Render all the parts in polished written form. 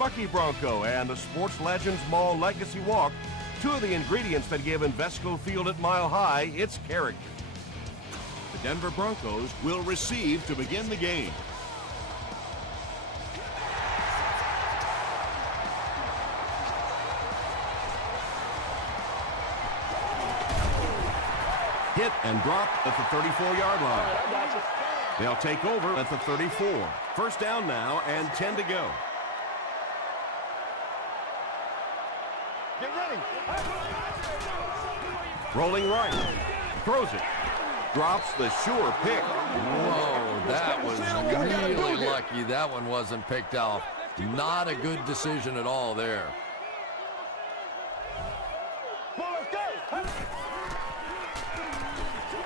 Bucky Bronco and the Sports Legends Mall Legacy Walk, two of the ingredients that give Invesco Field at Mile High its character. The Denver Broncos will receive to begin the game. Hit and dropped at the 34-yard line. They'll take over at the 34. First down now and 10 to go. Get ready. Rolling right. Throws it. Drops the sure pick. Whoa, that was really lucky that one wasn't picked off. Not a good decision at all there.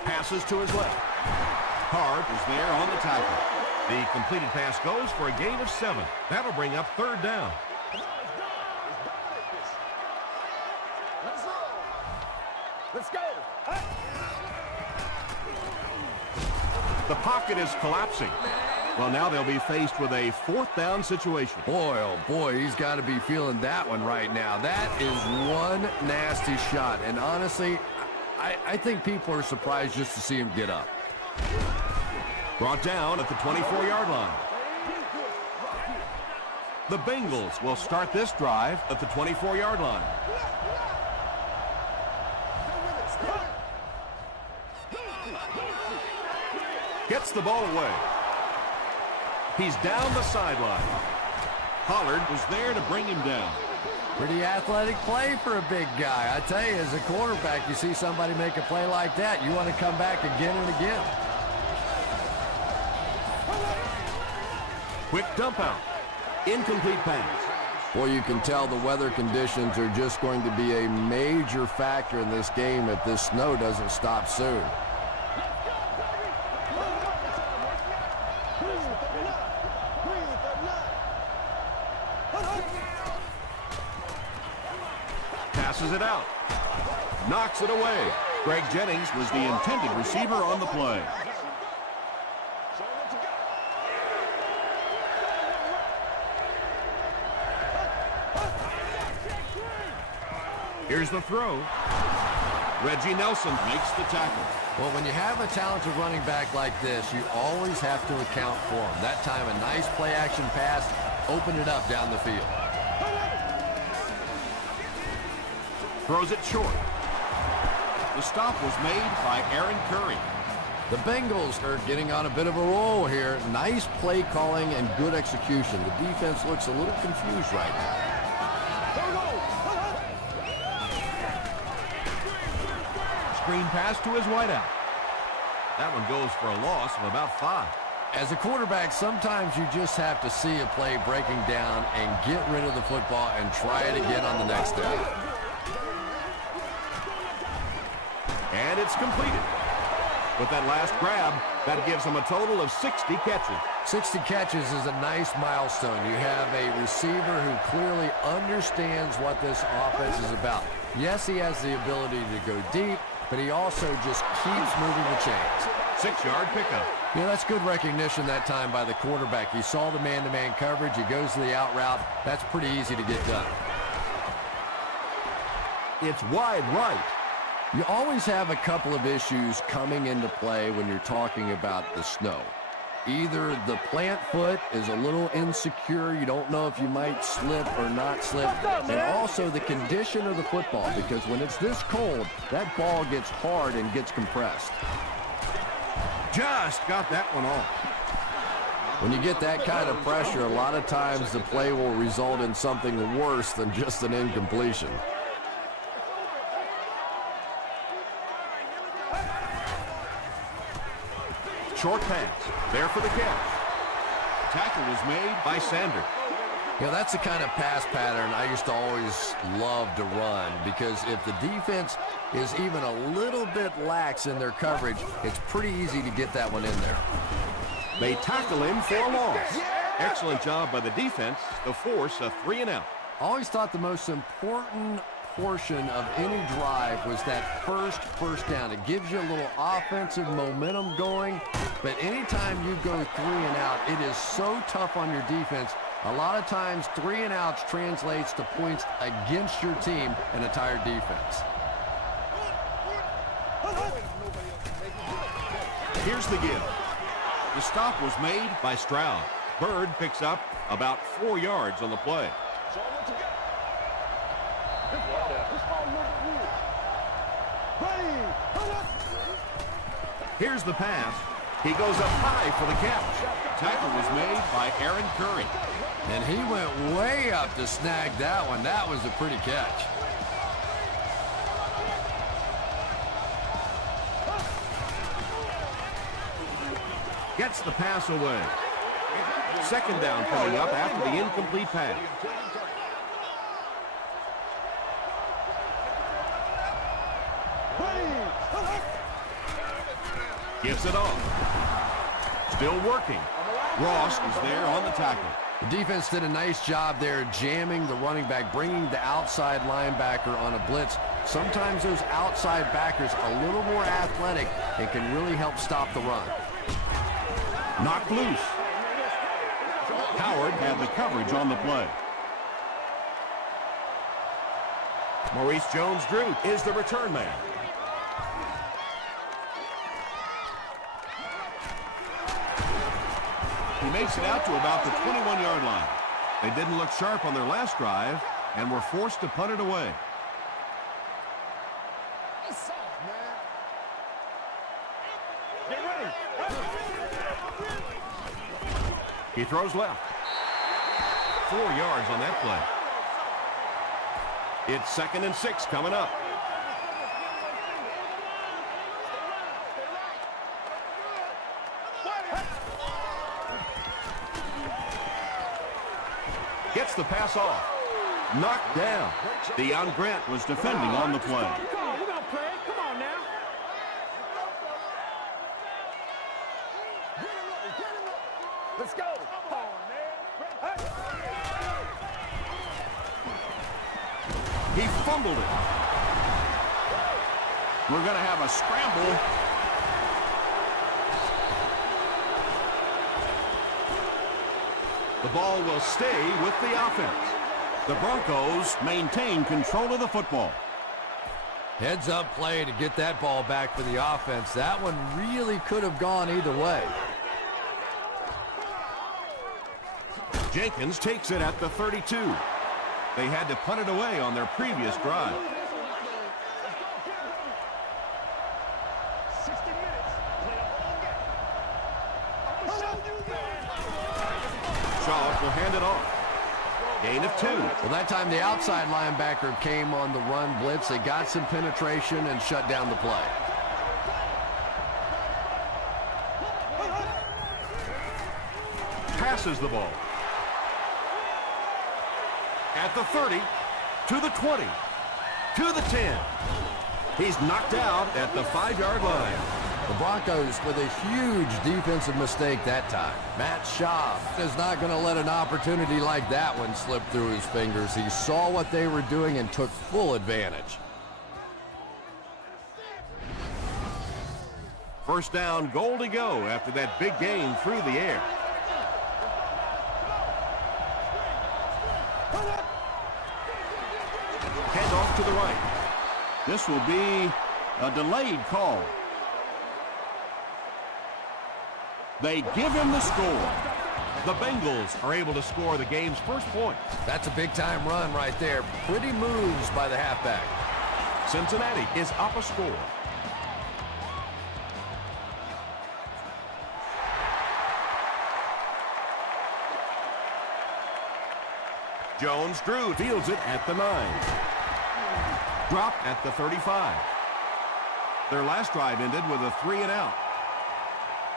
Passes to his left. Hart is there on the tackle. The completed pass goes for a gain of 7. That'll bring up third down. Let's go. The pocket is collapsing. Well, now they'll be faced with a fourth down situation. Boy, oh boy, he's got to be feeling that one right now. That is one nasty shot. And honestly, I think people are surprised just to see him get up. Brought down at the 24-yard line. The Bengals will start this drive at the 24-yard line. Gets the ball away. He's down the sideline. Pollard was there to bring him down. Pretty athletic play for a big guy. I tell you, as a quarterback, you see somebody make a play like that, you want to come back again and again. Quick dump out. Incomplete pass. Boy, you can tell the weather conditions are just going to be a major factor in this game if this snow doesn't stop soon. Passes it out. Knocks it away. Greg Jennings was the intended receiver on the play. Here's the throw. Reggie Nelson makes the tackle. Well, when you have a talented running back like this, you always have to account for him. That time, a nice play-action pass opened it up down the field. Throws it short. The stop was made by Aaron Curry. The Bengals are getting on a bit of a roll here. Nice play calling and good execution. The defense looks a little confused right now. Screen pass to his wideout. That one goes for a loss of about 5. As a quarterback, sometimes you just have to see a play breaking down and get rid of the football and try it again on the next down. And it's completed. With that last grab, that gives him a total of 60 catches. 60 catches is a nice milestone. You have a receiver who clearly understands what this offense is about. Yes, he has the ability to go deep, but he also just keeps moving the chains. 6-yard pickup. Yeah, that's good recognition that time by the quarterback. He saw the man-to-man coverage. He goes to the out route. That's pretty easy to get done. It's wide right. You always have a couple of issues coming into play when you're talking about the snow. Either the plant foot is a little insecure, you don't know if you might slip or not slip, and also the condition of the football, because when it's this cold, that ball gets hard and gets compressed. Just got that one off. When you get that kind of pressure, a lot of times the play will result in something worse than just an incompletion. Short pass. There for the catch. Tackle was made by Sanders. You know, that's the kind of pass pattern I used to always love to run, because if the defense is even a little bit lax in their coverage, it's pretty easy to get that one in there. They tackle him for a loss. Excellent job by the defense to force a 3-and-out. I always thought the most important portion of any drive was that first down. It gives you a little offensive momentum going, but anytime you go 3-and-out, it is so tough on your defense A lot of times, 3 and outs translates to points against your team and a tired defense. Here's the give. The stop was made by Stroud. Bird picks up about 4 yards on the play. Here's the pass. He goes up high for the catch. Tackle was made by Aaron Curry. And he went way up to snag that one. That was a pretty catch. Gets the pass away. Second down coming up after the incomplete pass. Gives it off. Still working. Ross is there on the tackle. The defense did a nice job there jamming the running back, bringing the outside linebacker on a blitz. Sometimes those outside backers a little more athletic and can really help stop the run. Knocked loose. Howard had the coverage on the play. Maurice Jones-Drew is the return man. He makes it out to about the 21-yard line. They didn't look sharp on their last drive and were forced to punt it away. He throws left. 4 yards on that play. It's 2nd and 6 coming up. Gets the pass off. Knocked down. Deion Grant was defending on the play. Come on, we're going to play. Come on now. Let's go. Come on, man. He fumbled it. We're going to have a scramble. The ball will stay with the offense. The Broncos maintain control of the football. Heads up play to get that ball back for the offense. That one really could have gone either way. Jenkins takes it at the 32. They had to punt it away on their previous drive. 60 minutes. Play a whole game. I'm going to show you that. Shaw will hand it off. Gain of 2. Well, that time the outside linebacker came on the run blitz. They got some penetration and shut down the play. Passes the ball. At the 30, to the 20, to the 10. He's knocked out at the 5-yard line. The Broncos with a huge defensive mistake that time. Matt Schaub is not going to let an opportunity like that one slip through his fingers. He saw what they were doing and took full advantage. First down, goal to go after that big gain through the air. Hand off to the right. This will be a delayed call. They give him the score. The Bengals are able to score the game's first point. That's a big-time run right there. Pretty moves by the halfback. Cincinnati is up a score. Jones-Drew fields it at the 9. Dropped at the 35. Their last drive ended with a 3 and out.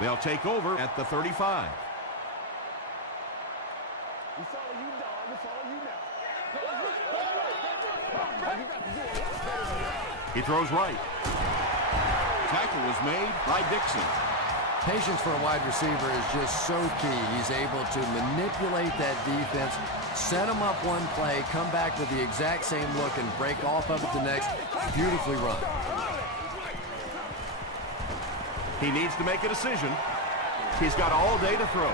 They'll take over at the 35. We follow you, dog. We follow you now. He throws right. Tackle was made by Dixon. Patience for a wide receiver is just so key. He's able to manipulate that defense, set them up one play, come back with the exact same look, and break off of it the next. Beautifully run. He needs to make a decision. He's got all day to throw.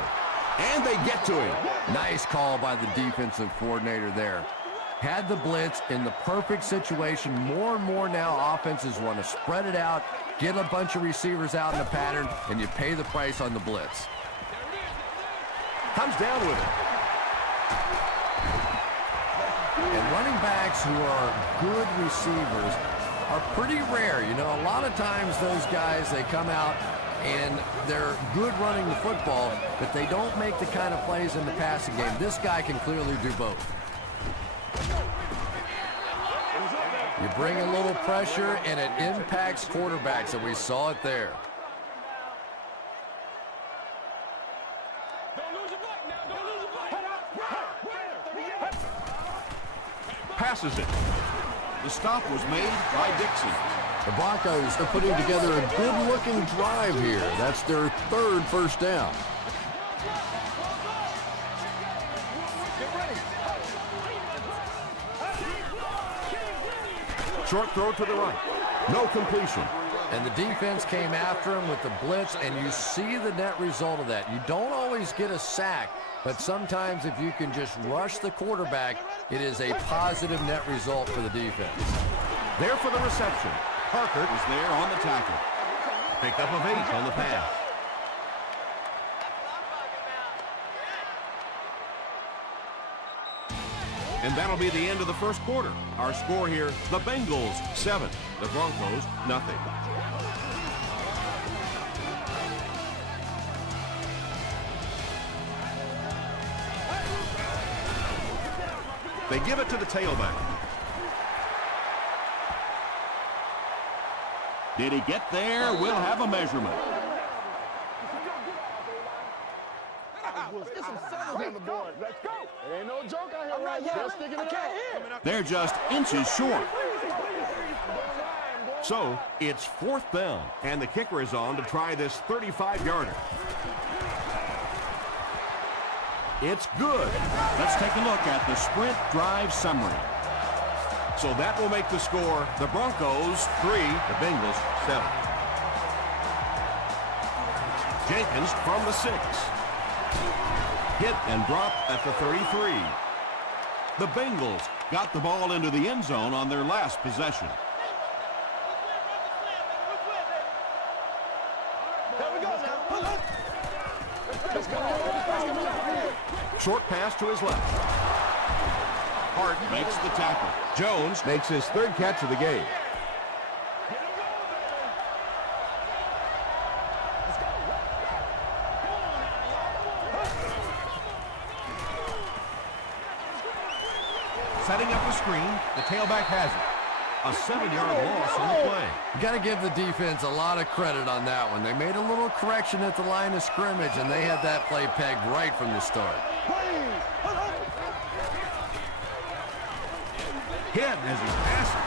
And they get to him. Nice call by the defensive coordinator there. Had the blitz in the perfect situation. More and more now offenses want to spread it out, get a bunch of receivers out in the pattern, and you pay the price on the blitz. Comes down with it. And running backs who are good receivers are pretty rare. You know, a lot of times those guys, they come out and they're good running the football, but they don't make the kind of plays in the passing game. This guy can clearly do both. You bring a little pressure, and it impacts quarterbacks, and we saw it there. Passes it. The stop was made by Dixon. The Broncos are putting together a good-looking drive here. That's their third first down. Short throw to the right. No completion. And the defense came after him with the blitz, and you see the net result of that. You don't always get a sack, but sometimes if you can just rush the quarterback, it is a positive net result for the defense. There for the reception. Parker is there on the tackle. Pickup of 8 on the pass. And that'll be the end of the first quarter. Our score here, the Bengals 7, the Broncos nothing. They give it to the tailback. Did he get there? We'll have a measurement. Let's go. It ain't no joke out here right now. Just sticking it out. They're just inches short. So it's 4th down, and the kicker is on to try this 35-yarder. It's good. Let's take a look at the sprint drive summary. So that will make the score the Broncos 3, the Bengals 7. Jenkins from the 6. Hit and drop at the 33. The Bengals got the ball into the end zone on their last possession. Short pass to his left. Hart makes the tackle. Jones makes his 3rd catch of the game. Setting up the screen, the tailback has it. A 7-yard loss on the play. You got to give the defense a lot of credit on that one. They made a little correction at the line of scrimmage, and they had that play pegged right from the start. Hit as he passes.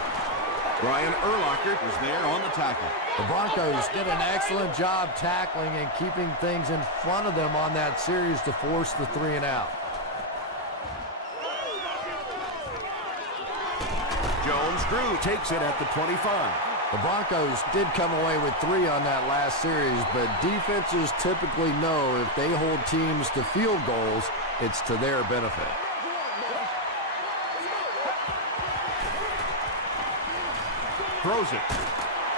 Brian Urlacher was there on the tackle. The Broncos did an excellent job tackling and keeping things in front of them on that series to force the 3 and out. Jones-Drew takes it at the 25. The Broncos did come away with 3 on that last series, but defenses typically know if they hold teams to field goals, it's to their benefit. Throws it.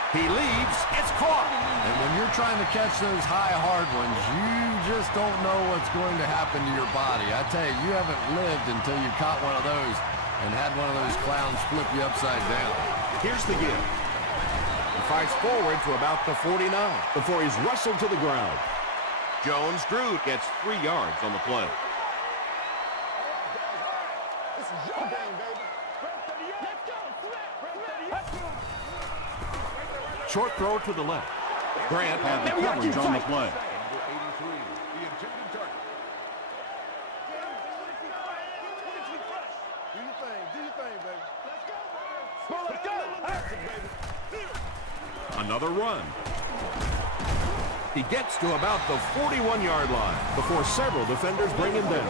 He leaves. It's caught. And when you're trying to catch those high, hard ones, you just don't know what's going to happen to your body. I tell you, you haven't lived until you caught one of those and had one of those clowns flip you upside down. Here's the give. He fights forward to about the 49 before he's wrestled to the ground. Jones-Drew gets 3 yards on the play. This is your game, baby. Let's go. Short throw to the left. Grant had the coverage on the play. Another run. He gets to about the 41-yard line before several defenders bring him down.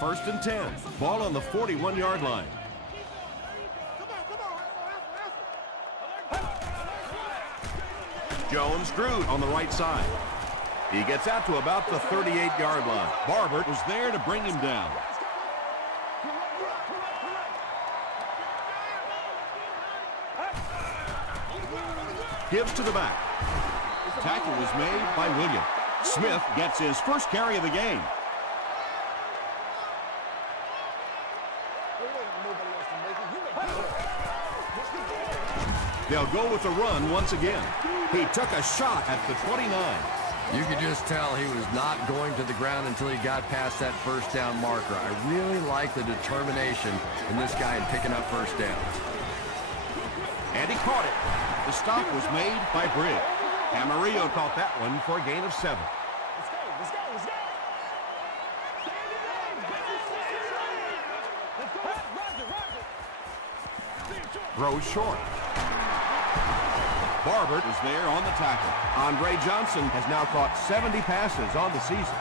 First and 10. Ball on the 41-yard line. Jones screwed on the right side. He gets out to about the 38-yard line. Barbert was there to bring him down. Gives to the back. Tackle was made by Williams. Smith gets his first carry of the game. They'll go with the run once again. He took a shot at the 29. You could just tell he was not going to the ground until he got past that first down marker. I really like the determination in this guy in picking up first downs. And he caught it. The stop was made by Briggs. Camarillo caught that one for a gain of 7. Let's go. Throws short. Barbert is there on the tackle. Andre Johnson has now caught 70 passes on the season.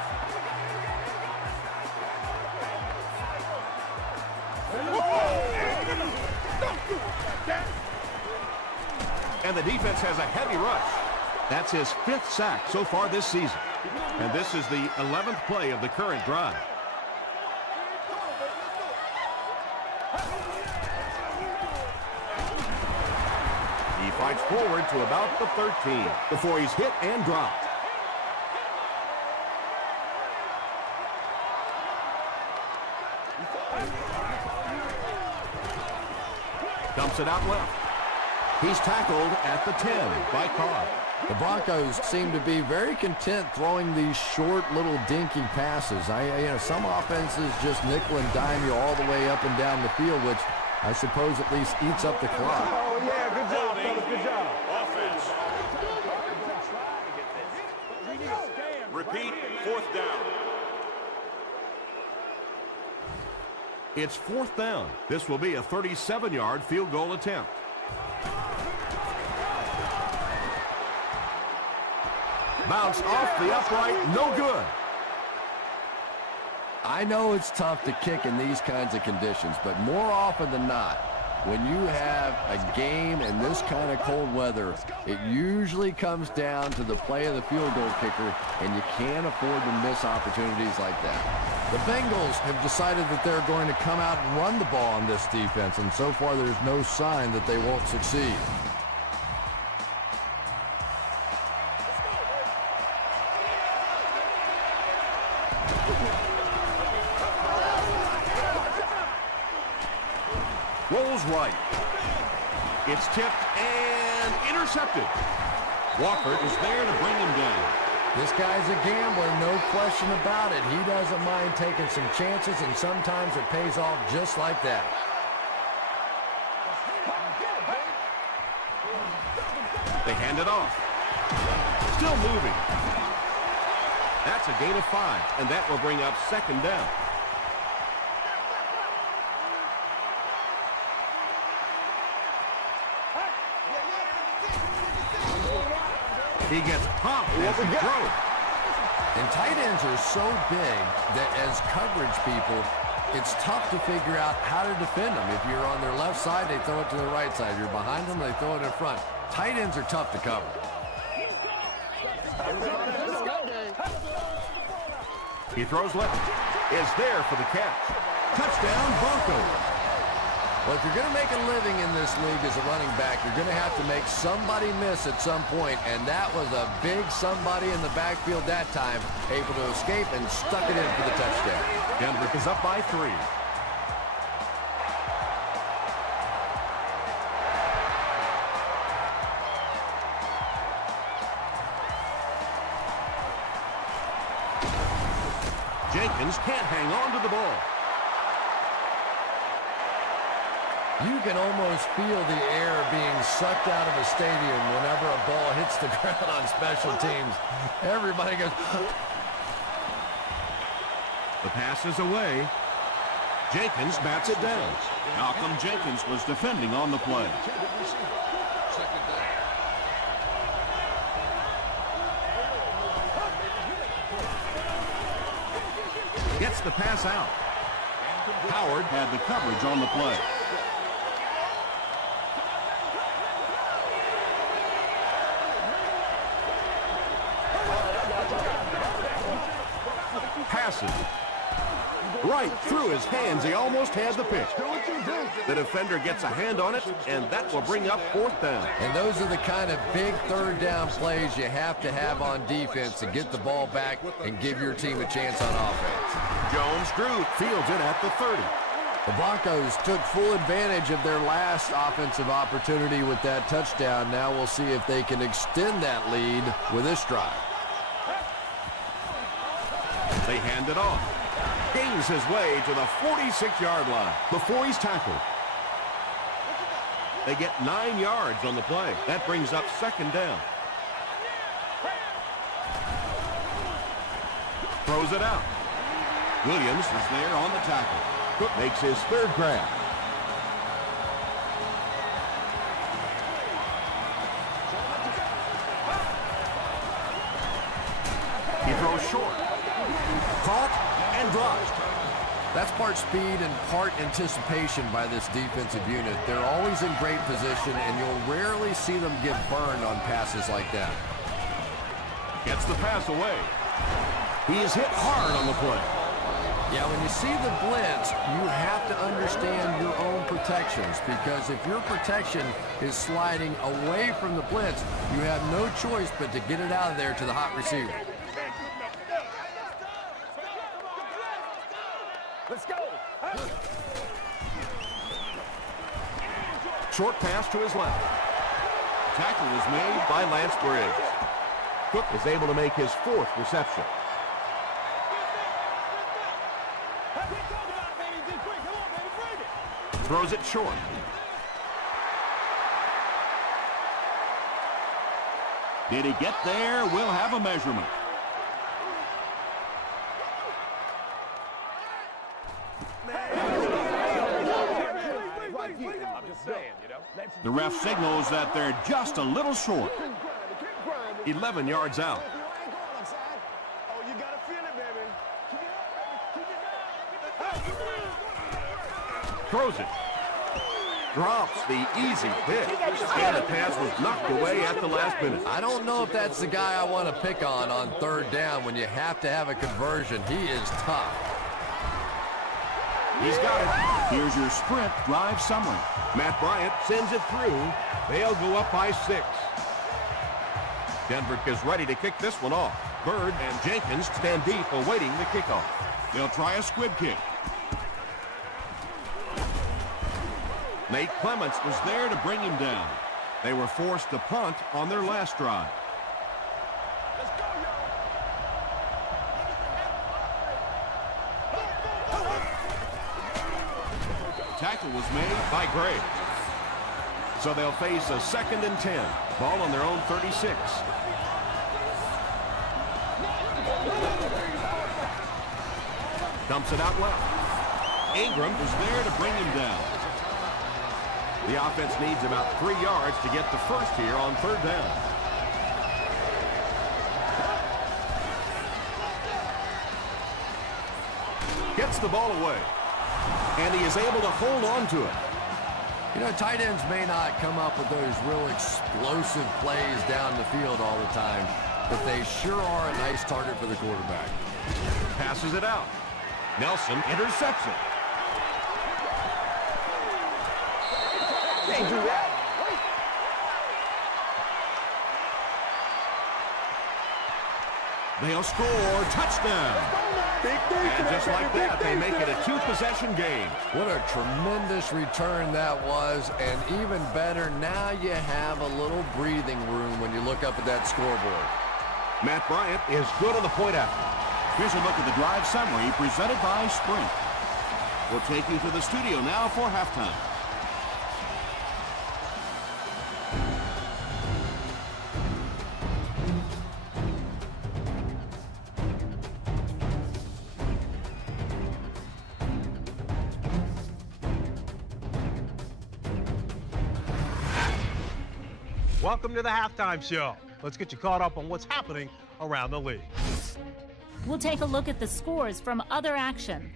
And the defense has a heavy rush. That's his 5th sack so far this season. And this is the 11th play of the current drive. He fights forward to about the 13 before he's hit and dropped. Dumps it out left. He's tackled at the 10 by Carr. The Broncos seem to be very content throwing these short little dinky passes. Some offenses just nickel and dime you all the way up and down the field, which I suppose at least eats up the clock. Oh, yeah, good job, fellas, good job. Offense. Repeat, 4th down. It's 4th down. This will be a 37-yard field goal attempt. Bounce off the upright, no good. I know it's tough to kick in these kinds of conditions, but more often than not, when you have a game in this kind of cold weather, it usually comes down to the play of the field goal kicker, and you can't afford to miss opportunities like that. The Bengals have decided that they're going to come out and run the ball on this defense, and so far there's no sign that they won't succeed. Rolls right. It's tipped and intercepted. Walker is there to bring him down. This guy's a gambler, no question about it. He doesn't mind taking some chances, and sometimes it pays off just like that. They hand it off. Still moving. That's a gain of 5, and that will bring up 2nd down. He gets popped as he throws. And tight ends are so big that as coverage people, it's tough to figure out how to defend them. If you're on their left side, they throw it to the right side. If you're behind them, they throw it in front. Tight ends are tough to cover. He throws left. Is there for the catch. Touchdown, Broncos. Well, if you're going to make a living in this league as a running back, you're going to have to make somebody miss at some point, and that was a big somebody in the backfield that time, able to escape and stuck it in for the touchdown. Denver is up by 3. Jenkins can't hang on to the ball. You can almost feel the air being sucked out of a stadium whenever a ball hits the ground on special teams. Everybody goes... The pass is away. Jenkins bats it down. Malcolm Jenkins was defending on the play. Gets the pass out. Howard had the coverage on the play. passes. Right through his hands. He almost had the pick. The defender gets a hand on it, and that will bring up 4th down. And those are the kind of big 3rd down plays you have to have on defense to get the ball back and give your team a chance on offense. Jones Drew fields it at the 30. The Broncos took full advantage of their last offensive opportunity with that touchdown. Now we'll see if they can extend that lead with this drive. They hand it off. Gains his way to the 46-yard line before he's tackled. They get 9 yards on the play. That brings up 2nd down. Throws it out. Williams is there on the tackle. Cook makes his 3rd grab. He throws short. Caught and dropped. That's part speed and part anticipation by this defensive unit. They're always in great position, and you'll rarely see them get burned on passes like that. Gets the pass away. He is hit hard on the play. Yeah, when you see the blitz, you have to understand your own protections, because if your protection is sliding away from the blitz, you have no choice but to get it out of there to the hot receiver. Let's go. Short pass to his left. Tackle is made by Lance Briggs. Cook is able to make his 4th reception. Throws it short. Did he get there? We'll have a measurement. I'm just saying, you know. The ref signals that they're just a little short. 11 yards out. Oh, you gotta feel it, baby. Throws it. Drops the easy pick. And the pass was knocked away at the last minute. I don't know if that's the guy I want to pick on 3rd down when you have to have a conversion. He is tough. He's got it. Here's your sprint drive summary. Matt Bryant sends it through. They'll go up by 6. Denver is ready to kick this one off. Bird and Jenkins stand deep awaiting the kickoff. They'll try a squib kick. Nate Clements was there to bring him down. They were forced to punt on their last drive. Tackle was made by Gray. So they'll face a 2nd and 10. Ball on their own 36. Dumps it out left. Ingram was there to bring him down. The offense needs about 3 yards to get the first here on 3rd down. Gets the ball away. And he is able to hold on to it. You know, tight ends may not come up with those real explosive plays down the field all the time, but they sure are a nice target for the quarterback. Passes it out. Nelson intercepts it. Can't do that. They'll score. Touchdown. And just like that, they make it a 2-possession game. What a tremendous return that was, and even better, now you have a little breathing room when you look up at that scoreboard. Matt Bryant is good on the point after. Here's a look at the drive summary presented by Sprint. We'll take you to the studio now for halftime. Welcome to the halftime show. Let's get you caught up on what's happening around the league. We'll take a look at the scores from other action.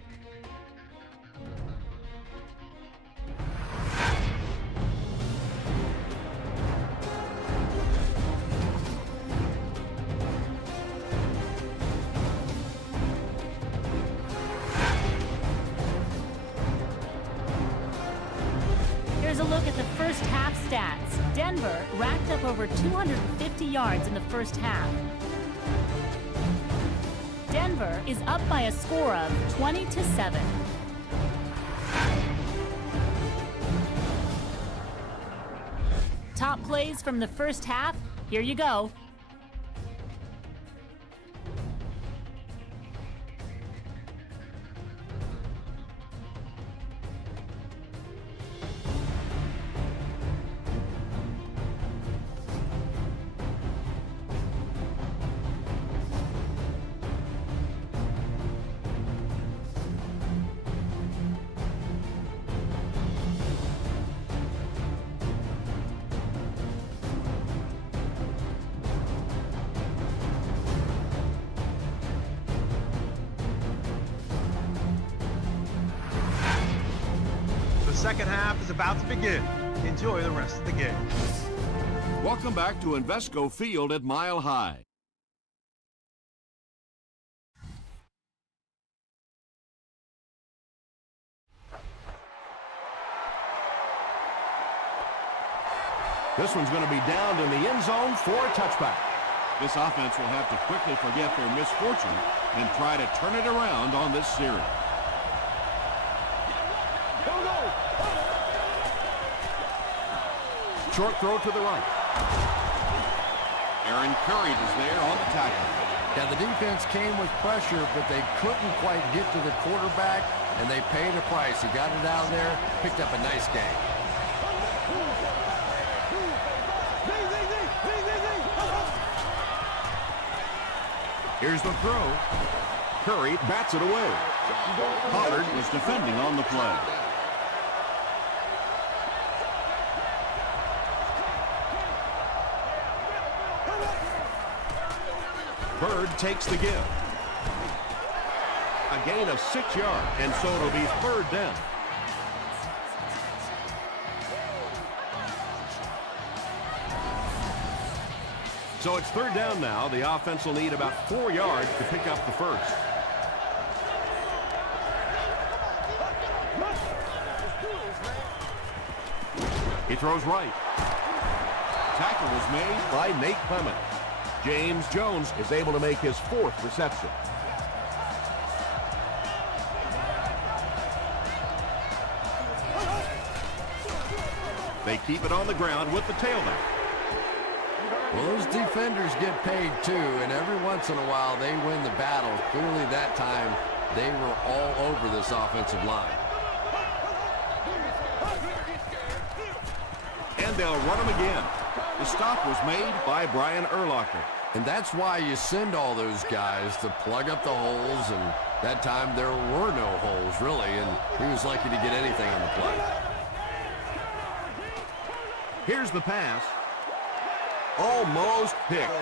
Denver racked up over 250 yards in the first half. Denver is up by a score of 20-7. Top plays from the first half. Here you go. The second half is about to begin. Enjoy the rest of the game. Welcome back to Invesco Field at Mile High. This one's going to be down in the end zone for a touchback. This offense will have to quickly forget their misfortune and try to turn it around on this series. Short throw to the right. Aaron Curry is there on the tackle. Yeah, the defense came with pressure, but they couldn't quite get to the quarterback, and they paid a price. He got it out of there, picked up a nice game. Here's the throw. Curry bats it away. Pollard was defending on the play. Bird takes the give. A gain of 6 yards, and so it'll be third down. So it's third down now. The offense will need about 4 yards to pick up the first. He throws right. Tackle was made by Nate Clement. James Jones is able to make his 4th reception. They keep it on the ground with the tailback. Well, those defenders get paid too, and every once in a while they win the battle. Clearly that time they were all over this offensive line. And they'll run him again. The stop was made by Brian Urlacher. And that's why you send all those guys to plug up the holes, and that time there were no holes, really, and he was lucky to get anything on the play. Here's the pass. Almost picked.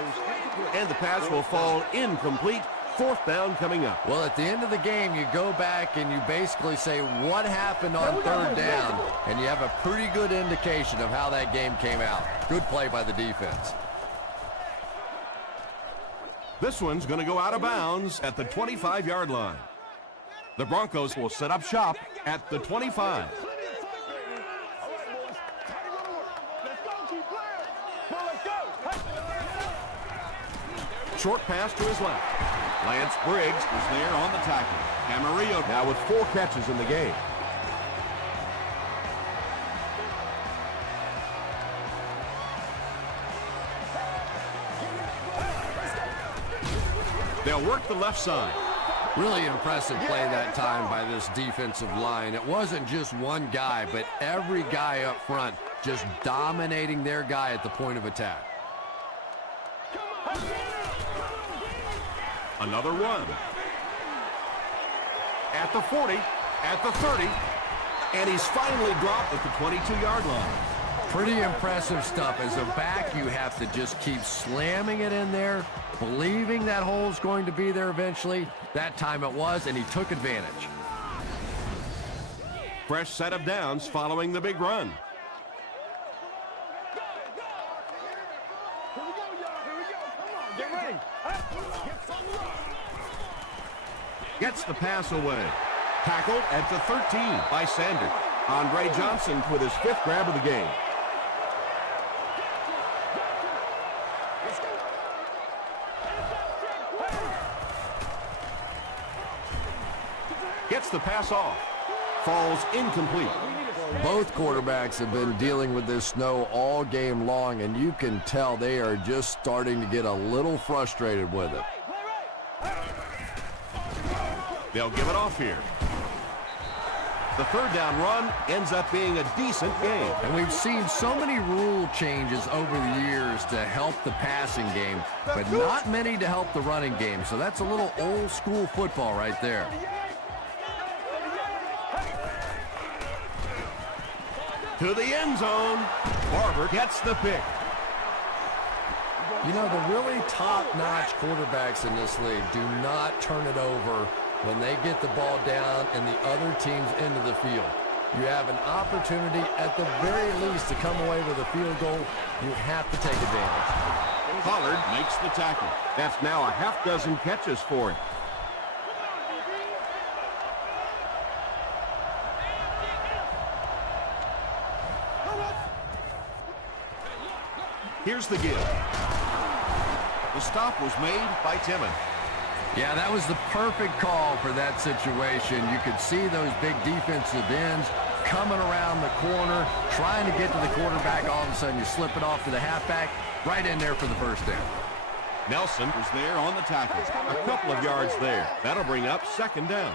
And the pass will fall incomplete. 4th down coming up. Well, at the end of the game, you go back and you basically say what happened on third down, and you have a pretty good indication of how that game came out. Good play by the defense. This one's going to go out of bounds at the 25-yard line. The Broncos will set up shop at the 25. Short pass to his left. Lance Briggs is there on the tackle. Camarillo now with 4 catches in the game. They'll work the left side. Really impressive play that time by this defensive line. It wasn't just one guy, but every guy up front just dominating their guy at the point of attack. Another one. At the 40, at the 30, and he's finally dropped at the 22-yard line. Pretty impressive stuff. As a back, you have to just keep slamming it in there, believing that hole's going to be there eventually. That time it was, and he took advantage. Fresh set of downs following the big run. Gets the pass away. Tackled at the 13 by Sanders. Andre Johnson with his 5th grab of the game. Gets the pass off. Falls incomplete. Both quarterbacks have been dealing with this snow all game long, and you can tell they are just starting to get a little frustrated with it. They'll give it off here. The third down run ends up being a decent game. And we've seen so many rule changes over the years to help the passing game, but not many to help the running game. So that's a little old school football right there. To the end zone. Barber gets the pick. You know, the really top-notch quarterbacks in this league do not turn it over when they get the ball down and the other team's into the field. You have an opportunity at the very least to come away with a field goal. You have to take advantage. Pollard makes the tackle. That's now a half dozen catches for him. Here's the give. The stop was made by Timmons. Yeah, that was the perfect call for that situation. You could see those big defensive ends coming around the corner, trying to get to the quarterback. All of a sudden, you slip it off to the halfback, right in there for the first down. Nelson was there on the tackle. A couple of yards there. That'll bring up second down.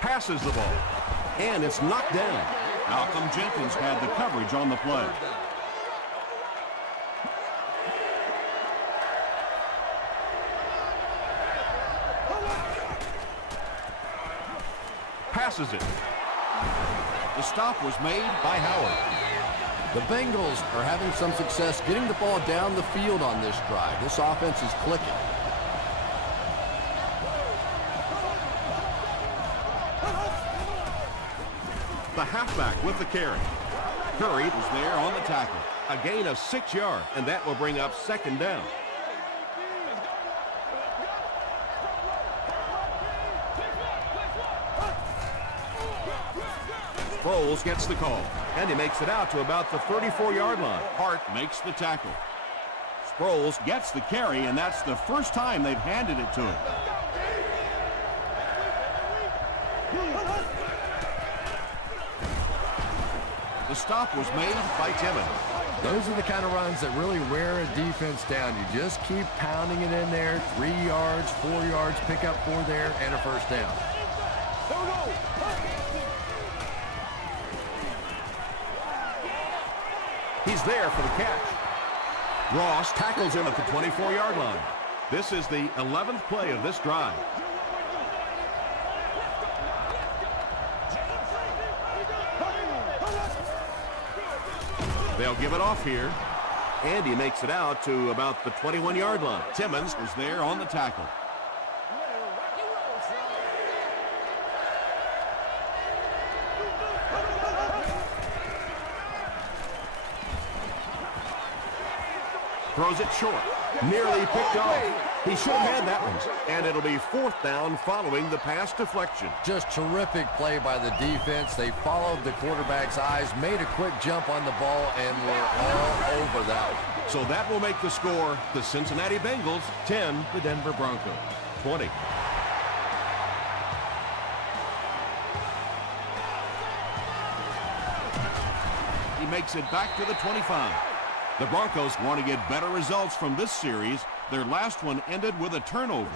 Passes the ball, and it's knocked down. Malcolm Jenkins had the coverage on the play. Passes it. The stop was made by Howard. The Bengals are having some success getting the ball down the field on this drive. This offense is clicking. The halfback with the carry. Curry was there on the tackle. A gain of 6 yards, and that will bring up second down. Sproles gets the call, and he makes it out to about the 34-yard line. Hart makes the tackle. Sproles gets the carry, and that's the first time they've handed it to him. The stop was made by Timmons. Those are the kind of runs that really wear a defense down. You just keep pounding it in there. 3 yards, 4 yards, pick up 4 there, and a first down. He's there for the catch. Ross tackles him at the 24-yard line. This is the 11th play of this drive. They'll give it off here. And he makes it out to about the 21-yard line. Timmons was there on the tackle. Throws it short. Nearly picked off. He should have had that one. And it'll be fourth down following the pass deflection. Just terrific play by the defense. They followed the quarterback's eyes, made a quick jump on the ball, and were all over that one. So that will make the score the Cincinnati Bengals 10, the Denver Broncos 20. He makes it back to the 25. The Broncos want to get better results from this series. Their last one ended with a turnover.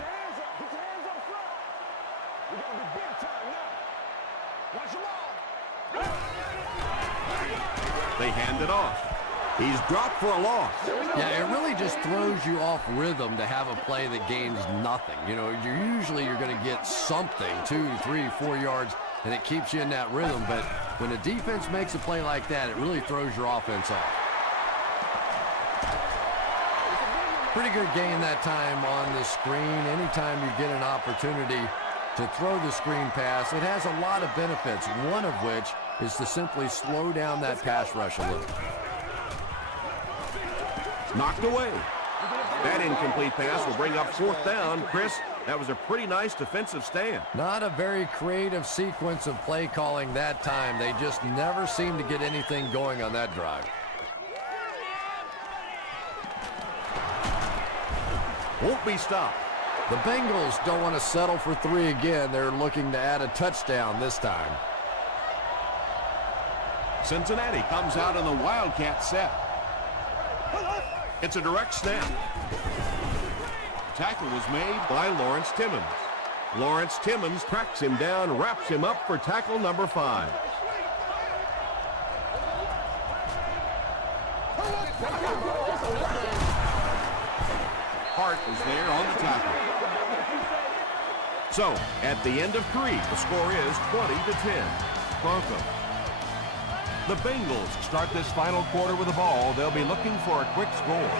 They hand it off. He's dropped for a loss. Yeah, it really just throws you off rhythm to have a play that gains nothing. You know, you're going to get something, 2, 3, 4 yards, and it keeps you in that rhythm. But when a defense makes a play like that, it really throws your offense off. Pretty good gain that time on the screen. Anytime you get an opportunity to throw the screen pass, it has a lot of benefits, one of which is to simply slow down that pass rush a little. Knocked away. That incomplete pass will bring up fourth down. Chris, that was a pretty nice defensive stand. Not a very creative sequence of play calling that time. They just never seemed to get anything going on that drive. won't be stopped. The Bengals don't want to settle for 3 again. They're looking to add a touchdown this time. Cincinnati comes out in the Wildcat set. It's a direct snap. Tackle was made by Lawrence Timmons. Lawrence Timmons tracks him down, wraps him up for tackle number 5. Hart was there on the tackle. So, at the end of 3, the score is 20-10. Broncos. The Bengals start this final quarter with the ball. They'll be looking for a quick score.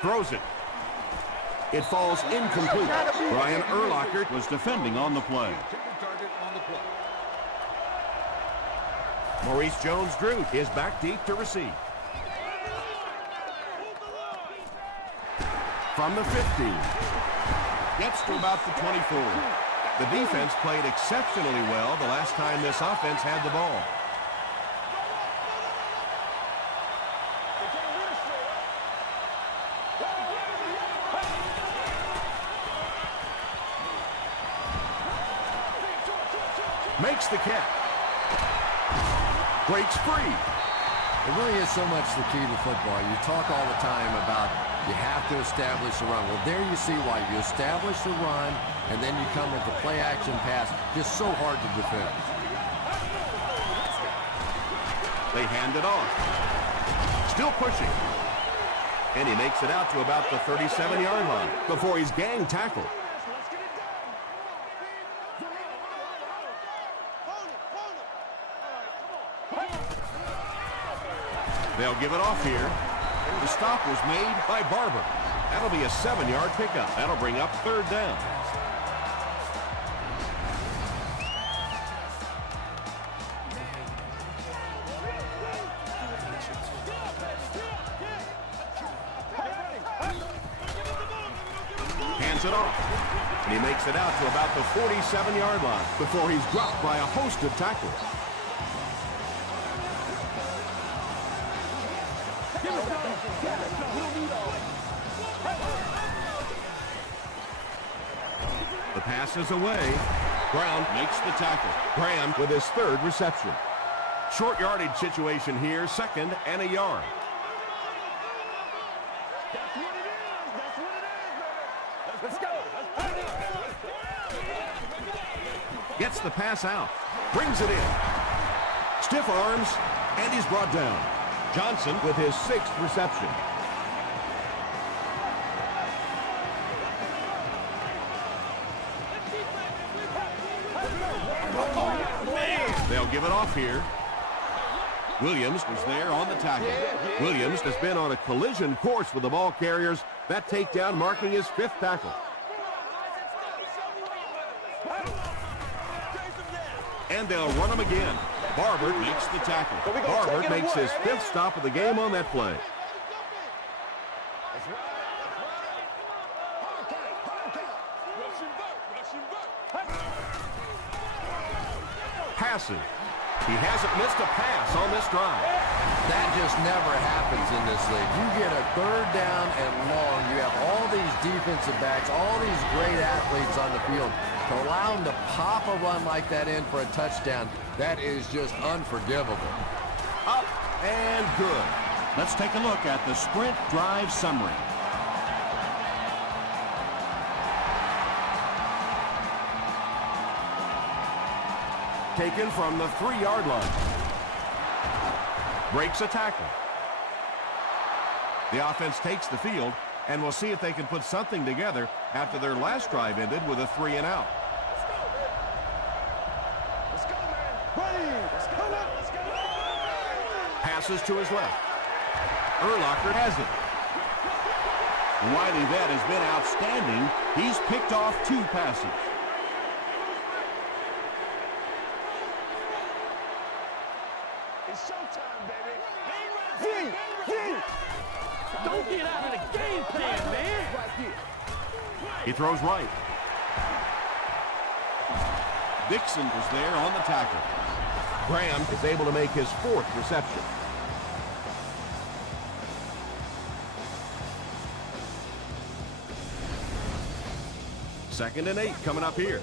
Throws it. It falls incomplete. Brian Urlacher was defending on the play. Maurice Jones-Drew is back deep to receive. From the 15. Gets to about the 24. The defense played exceptionally well the last time this offense had the ball. Makes the catch. Breaks free. It really is so much the key to football. You talk all the time about you have to establish a run. Well, there you see why. You establish a run, and then you come with the play-action pass. Just so hard to defend. They hand it off. Still pushing. And he makes it out to about the 37-yard line before he's gang tackled. They'll give it off here. The stop was made by Barber. That'll be a 7-yard pickup. That'll bring up 3rd down. Hands it off. And he makes it out to about the 47-yard line before he's dropped by a host of tackles. The pass is away. Brown makes the tackle. Graham with his 3rd reception. Short yardage situation here, 2nd and a yard. That's what it is. That's what it is, baby. Let's go. Gets the pass out. Brings it in. Stiff arms, and he's brought down. Johnson with his 6th reception. They'll give it off here. Williams was there on the tackle. Williams has been on a collision course with the ball carriers. That takedown marking his 5th tackle. And they'll run him again. Barber makes the tackle. Barber makes his 5th stop of the game on that play. Passing. He hasn't missed a pass on this drive. That just never happens in this league. You get a 3rd down and long. You have all these defensive backs, all these great athletes on the field. To allow them to pop a run like that in for a touchdown, that is just unforgivable. Up and good. Let's take a look at the sprint drive summary. Taken from the 3-yard line. Breaks a tackle. The offense takes the field, and we'll see if they can put something together after their last drive ended with a 3 and out. Let's go, man. Let's go. Passes to his left. Urlacher has it. The Wiley vet has been outstanding. He's picked off 2 passes. It's showtime, baby. Don't get out of the game plan, man. He throws right. Dixon was there on the tackle. Graham is able to make his 4th reception. 2nd and 8 coming up here.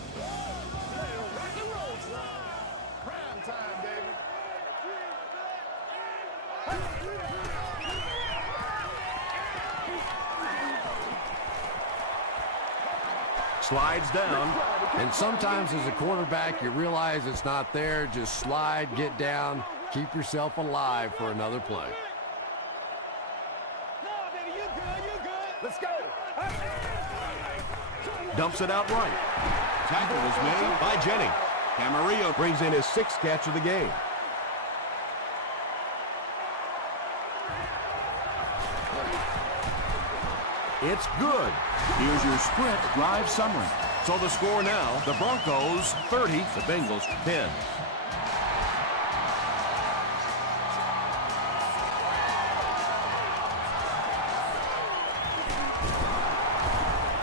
Slides down. And sometimes as a quarterback, you realize it's not there. Just slide, get down, keep yourself alive for another play. Let's go. Dumps it out right. Tackle was made by Jennings. Camarillo brings in his 6th catch of the game. It's good. Here's your sprint drive summary. So the score now, the Broncos 30, the Bengals 10.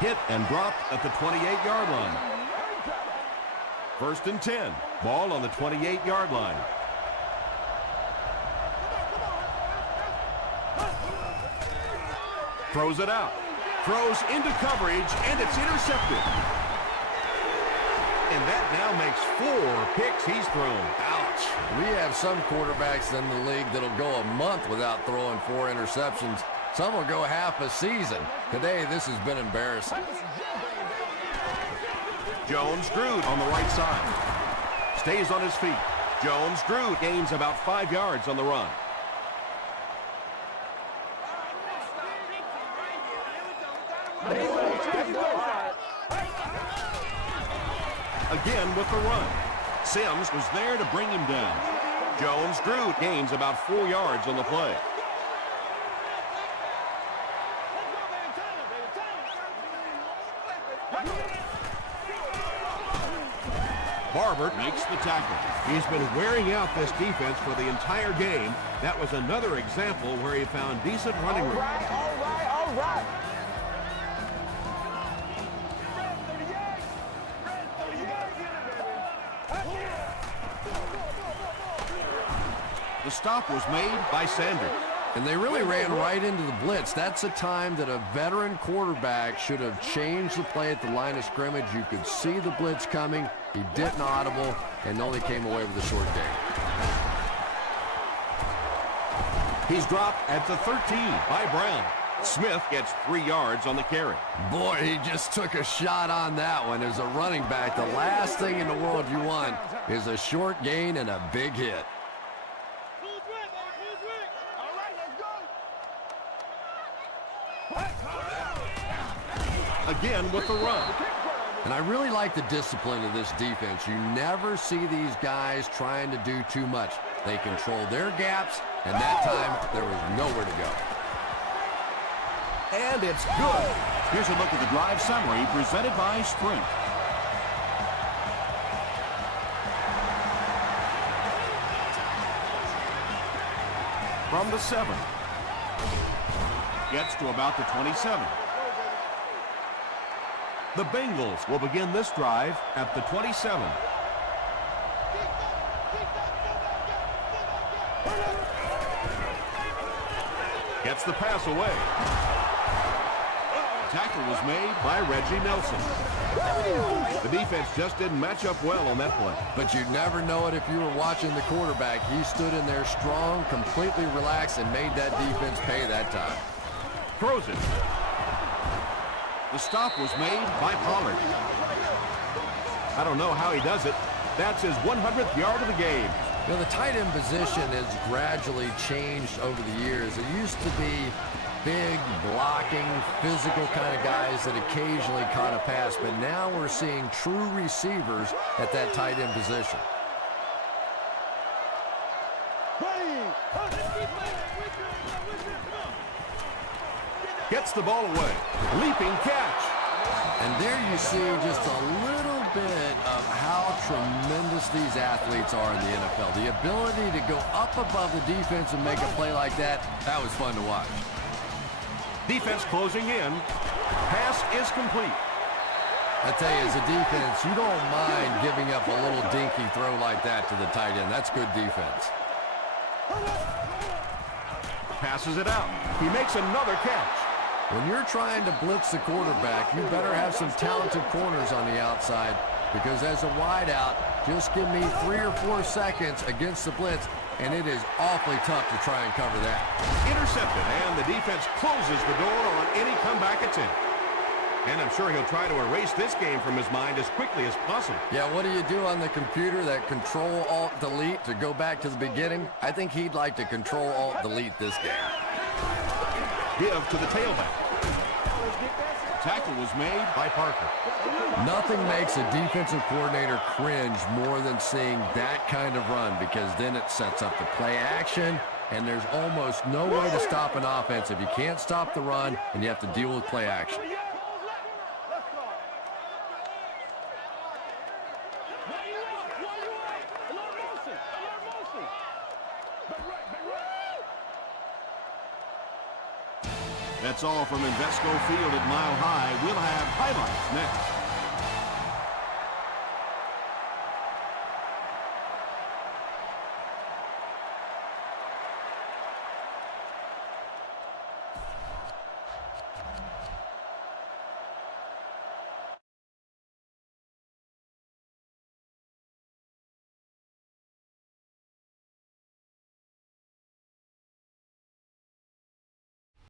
Hit and dropped at the 28-yard line. 1st and 10. Ball on the 28-yard line. Throws it out. Throws into coverage, and it's intercepted. And that now makes 4 picks he's thrown. Ouch. We have some quarterbacks in the league that'll go a month without throwing 4 interceptions. Some will go half a season. Today, this has been embarrassing. Jones-Drew on the right side. Stays on his feet. Jones-Drew gains about 5 yards on the run. Again with the run. Sims was there to bring him down. Jones-Drew gains about 4 yards on the play. Barber makes the tackle. He's been wearing out this defense for the entire game. That was another example where he found decent running room. All right. The stop was made by Sanders. And they really ran right into the blitz. That's a time that a veteran quarterback should have changed the play at the line of scrimmage. You could see the blitz coming. He didn't audible and only came away with a short gain. He's dropped at the 13 by Brown. Smith gets 3 yards on the carry. Boy, he just took a shot on that one. As a running back, the last thing in the world you want is a short gain and a big hit. Again with the run. And I really like the discipline of this defense. You never see these guys trying to do too much. They control their gaps, and that time there was nowhere to go. And it's good. Here's a look at the drive summary presented by Sprint. From the 7. Gets to about the 27. The Bengals will begin this drive at the 27. Gets the pass away. Tackle was made by Reggie Nelson. The defense just didn't match up well on that play. But you'd never know it if you were watching the quarterback. He stood in there strong, completely relaxed, and made that defense pay that time. Throws it. The stop was made by Pollard. I don't know how he does it. That's his 100th yard of the game. You know, the tight end position has gradually changed over the years. It used to be big, blocking, physical kind of guys that occasionally caught a pass, but now we're seeing true receivers at that tight end position. Gets the ball away. Leaping catch. And there you see just a little bit of how tremendous these athletes are in the NFL. The ability to go up above the defense and make a play like that, that was fun to watch. Defense closing in. Pass is complete. I tell you, as a defense, you don't mind giving up a little dinky throw like that to the tight end. That's good defense. Passes it out. He makes another catch. When you're trying to blitz the quarterback, you better have some talented corners on the outside, because as a wideout, just give me 3 or 4 seconds against the blitz, and it is awfully tough to try and cover that. Intercepted, and the defense closes the door on any comeback attempt. And I'm sure he'll try to erase this game from his mind as quickly as possible. Yeah, what do you do on the computer, that Control-Alt-Delete to go back to the beginning? I think he'd like to Control-Alt-Delete this game. Give to the tailback. Tackle was made by Parker. Nothing makes a defensive coordinator cringe more than seeing that kind of run, because then it sets up the play action, and there's almost no way to stop an offense if you can't stop the run and you have to deal with play action. That's all from Invesco Field at Mile High. We'll have highlights next.